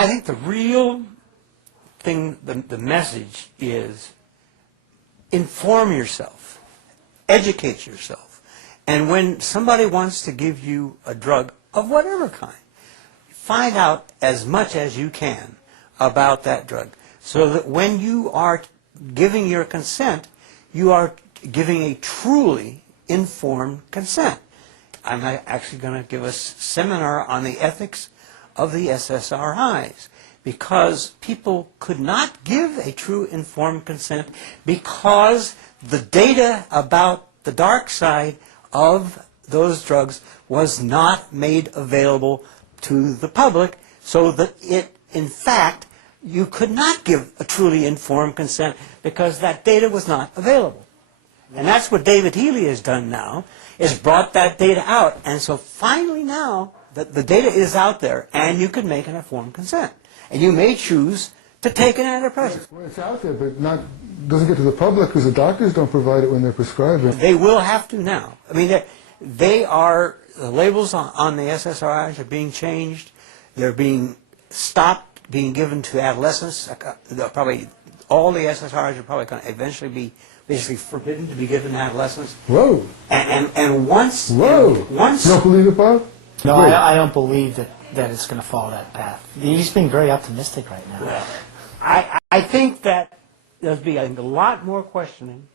I think the real thing, the message is inform yourself, educate yourself, and when somebody wants to give you a drug of whatever kind, find out as much as you can about that drug, so that when you are giving your consent, you are giving a truly informed consent. I'm actually going to give a seminar on the ethics of the SSRIs, because people could not give a true informed consent because the data about the dark side of those drugs was not made available to the public, so that it, in fact, you could not give a truly informed consent because that data was not available. And that's what David Healy has done now, is brought that data out. And so finally now, the data is out there, and you can make an informed consent. And you may choose to take an antidepressant. Well, it's out there, but doesn't get to the public because the doctors don't provide it when they're prescribing. They will have to now. I mean, the labels on the SSRIs are being changed. They're being stopped being given to adolescents. Probably all the SSRIs are probably going to eventually be basically forbidden to be given to adolescents. Whoa. And once... Whoa. Once... You don't believe it, Bob? No, I don't believe that it's going to follow that path. He's being very optimistic right now. Well, I think that there'll be a lot more questioning,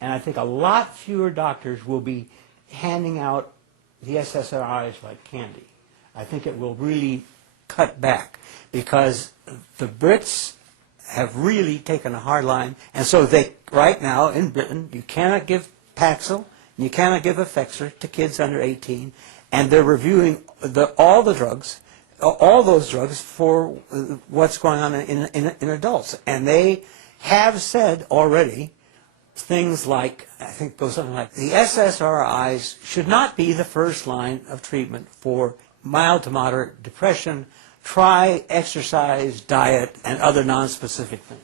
and I think a lot fewer doctors will be handing out the SSRIs like candy. I think it will really cut back, because the Brits have really taken a hard line, and so they, right now in Britain, you cannot give Paxil, you cannot give Effexor to kids under 18, and they're reviewing all the drugs, all those drugs for what's going on in adults. And they have said already things like, I think it goes something like, the SSRIs should not be the first line of treatment for mild to moderate depression. Try exercise, diet, and other non-specific things.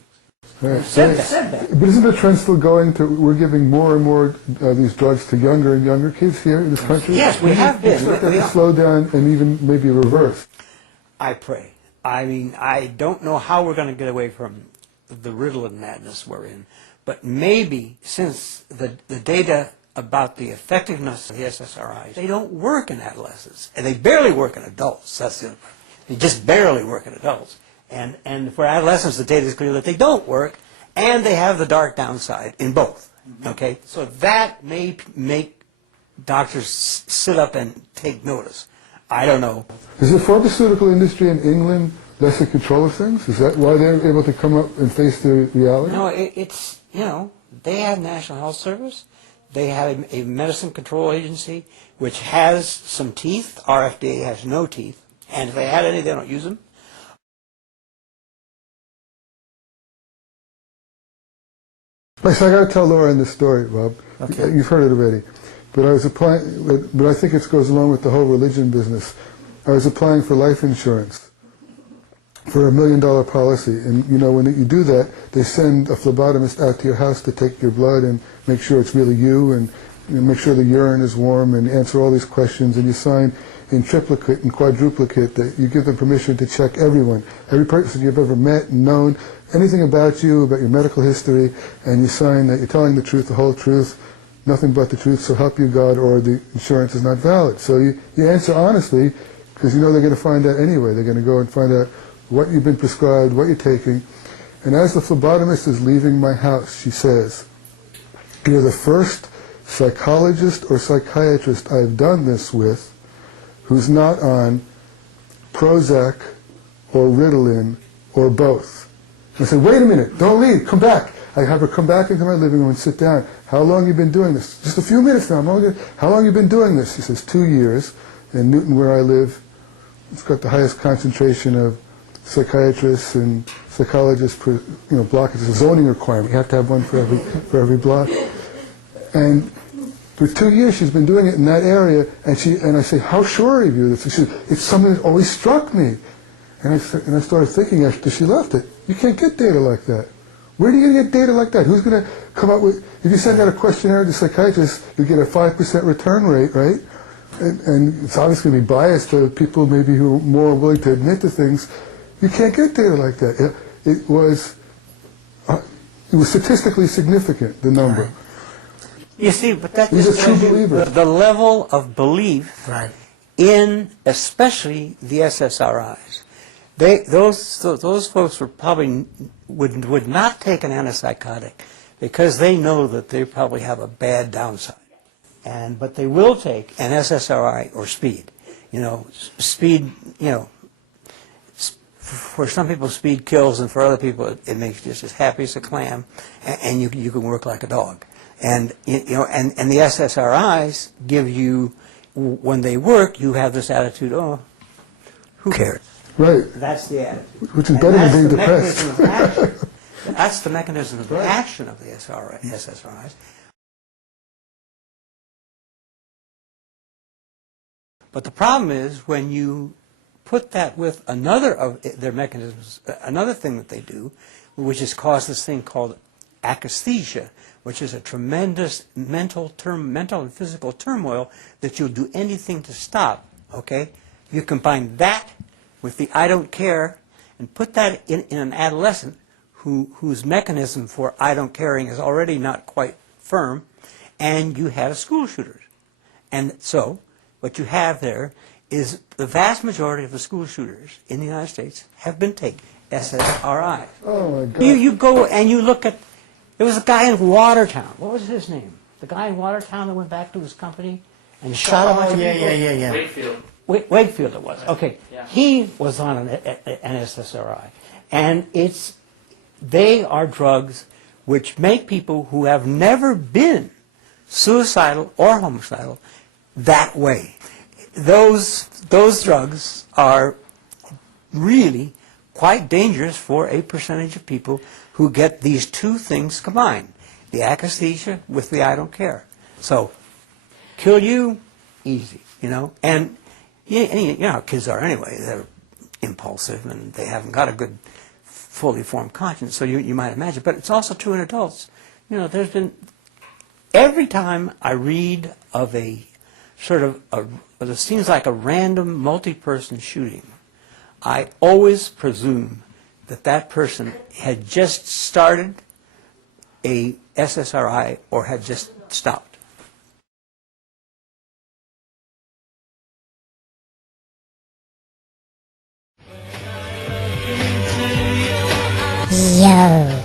Right. Said that. But isn't the trend still going to, we're giving more and more of these drugs to younger and younger kids here in this country? Yes, we have been. Expect that to slow down and even maybe reverse. I pray. I mean, I don't know how we're going to get away from the Ritalin madness we're in, but maybe since the data about the effectiveness of the SSRIs, they don't work in adolescents, and they barely work in adults. That's the, they just barely work in adults. And for adolescents, the data is clear that they don't work, and they have the dark downside in both. Okay, so that may make doctors sit up and take notice. I don't know. Is the pharmaceutical industry in England less in control of things? Is that why they're able to come up and face the reality? No, it's, you know, they have National Health Service. They have a medicine control agency which has some teeth. Our FDA has no teeth. And if they had any, they don't use them. I got to tell Loren this story, Bob. Okay. You've heard it already. But I was applying, but I think it goes along with the whole religion business. I was applying for life insurance for a $1 million policy. And, you know, when you do that, they send a phlebotomist out to your house to take your blood and make sure it's really you, and make sure the urine is warm, and answer all these questions. And you sign in triplicate and quadruplicate that you give them permission to check everyone, every person you've ever met and known, anything about you, about your medical history, and you sign that you're telling the truth, the whole truth, nothing but the truth, so help you God, or the insurance is not valid. So you answer honestly, because you know they're going to find out anyway. They're going to go and find out what you've been prescribed, what you're taking. And as the phlebotomist is leaving my house, she says, "You're the first psychologist or psychiatrist I've done this with who's not on Prozac or Ritalin or both." I said, "Wait a minute, don't leave, come back." I have her come back into my living room and sit down. "How long have you been doing this?" "Just a few minutes now. How long have you been doing this?" She says, 2 years. In Newton, where I live, it's got the highest concentration of psychiatrists and psychologists per block. It's a zoning requirement. You have to have one for every block. And for 2 years she's been doing it in that area. And I say, "How sure are you of this?" She says, "It's something that always struck me." And I started thinking after she left it, you can't get data like that. Where are you going to get data like that? Who's going to come up with, if you send out a questionnaire to psychiatrists, you get a 5% return rate, right? And it's obviously going to be biased to people maybe who are more willing to admit to things. You can't get data like that. It was statistically significant, the number. Right. You see, but that These just are true tells you believers. the level of belief Right. in, especially the SSRIs. Those folks were probably would not take an antipsychotic because they know that they probably have a bad downside. But they will take an SSRI or speed. Speed, for some people speed kills, and for other people it makes you just as happy as a clam, and you can work like a dog. And the SSRIs give you, when they work, you have this attitude, oh, who cares? Right. That's the attitude. Which is better than being depressed. That's the mechanism of action of the SSRIs. But the problem is when you put that with another of their mechanisms, another thing that they do, which has caused this thing called akathisia, which is a tremendous mental and physical turmoil that you'll do anything to stop, okay? You combine that with the I don't care and put that in an adolescent whose mechanism for I don't caring is already not quite firm, and you have school shooters. And so what you have there is the vast majority of the school shooters in the United States have been taking SSRIs. Oh, my God. You go and you look at, there was a guy in Watertown. What was his name? The guy in Watertown that went back to his company and shot a bunch of people? Yeah. Wakefield. Wakefield it was. Okay. Yeah. He was on an SSRI. And they are drugs which make people who have never been suicidal or homicidal that way. Those drugs are really quite dangerous for a percentage of people who get these two things combined, the akathisia with the I don't care. So, kill you, easy, And you know how kids are anyway. They're impulsive and they haven't got a good, fully formed conscience, so you might imagine. But it's also true in adults. There's been, every time I read of a sort of, it seems like a random multi-person shooting, I always presume that person had just started a SSRI or had just stopped. Yo.